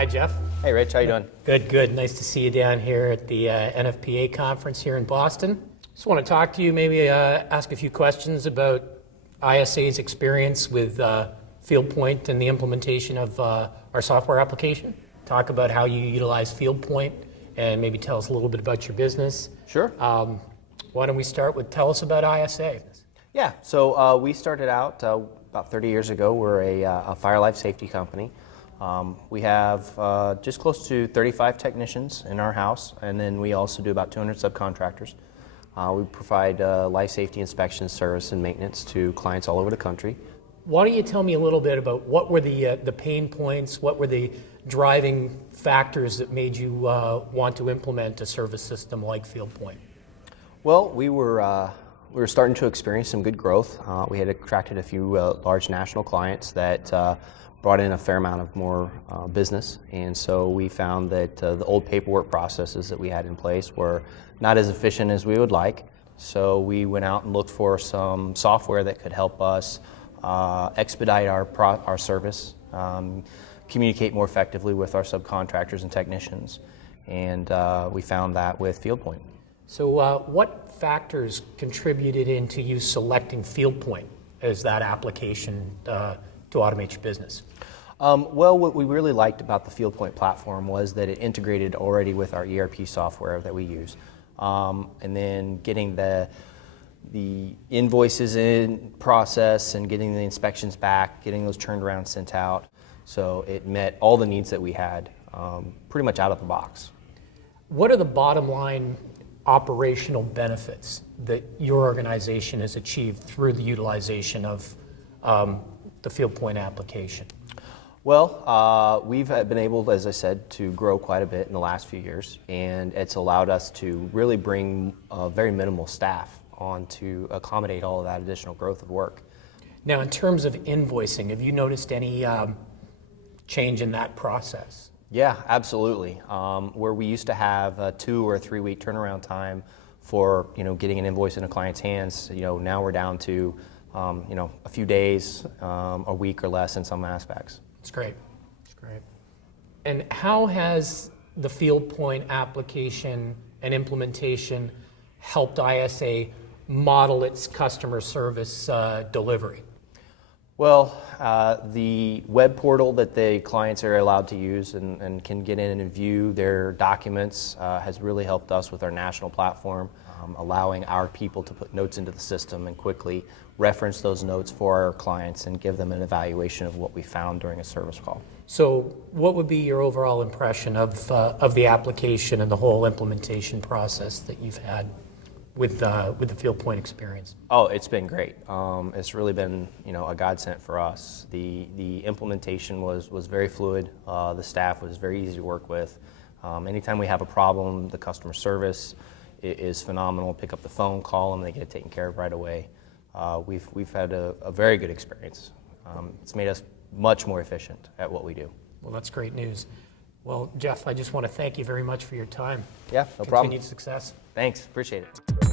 Hi, Jeff. Hey, Rich. How you doing? Good, good. Nice to see you down here at the NFPA conference here in Boston. Just want to talk to you, maybe ask a few questions about ISA's experience with Fieldpoint and the implementation of our software application. Talk about how you utilize Fieldpoint and maybe tell us a little bit about your business. Sure. Why don't we start with tell us about ISA? Yeah. So we started out about 30 years ago. We're a fire life safety company. We have just close to 35 technicians in our house, and then we also do about 200 subcontractors. We provide life safety inspection, service, and maintenance to clients all over the country. Why don't you tell me a little bit about what were the pain points, what were the driving factors that made you want to implement a service system like Fieldpoint? Well, we were starting to experience some good growth. We had attracted a few large national clients that brought in a fair amount of more business, and so we found that the old paperwork processes that we had in place were not as efficient as we would like. So we went out and looked for some software that could help us expedite our service, communicate more effectively with our subcontractors and technicians, and we found that with Fieldpoint. So what factors contributed into you selecting Fieldpoint as that application to automate your business? Well, what we really liked about the Fieldpoint platform was that it integrated already with our ERP software that we use. And then getting the invoices in process and getting the inspections back, getting those turned around, sent out. So it met all the needs that we had pretty much out of the box. What are the bottom line operational benefits that your organization has achieved through the utilization of the Fieldpoint application? Well, we've been able, as I said, to grow quite a bit in the last few years, and it's allowed us to really bring very minimal staff on to accommodate all of that additional growth of work. Now, in terms of invoicing, have you noticed any change in that process? Yeah, absolutely. Where we used to have a 2 or 3 week turnaround time for getting an invoice in a client's hands, now we're down to a few days, a week or less in some aspects. It's great. It's great. And how has the Fieldpoint application and implementation helped ISA model its customer service delivery? Well, the web portal that the clients are allowed to use and can get in and view their documents has really helped us with our national platform, allowing our people to put notes into the system and quickly reference those notes for our clients and give them an evaluation of what we found during a service call. So what would be your overall impression of the application and the whole implementation process that you've had with the Fieldpoint experience? Oh, it's been great. It's really been a godsend for us. The implementation was very fluid. The staff was very easy to work with. Anytime we have a problem, the customer service is phenomenal. Pick up the phone, call them, they get it taken care of right away. We've had a very good experience. It's made us much more efficient at what we do. Well, that's great news. Well, Jeff, I just want to thank you very much for your time. Yeah, no problem. Continued success. Thanks, appreciate it.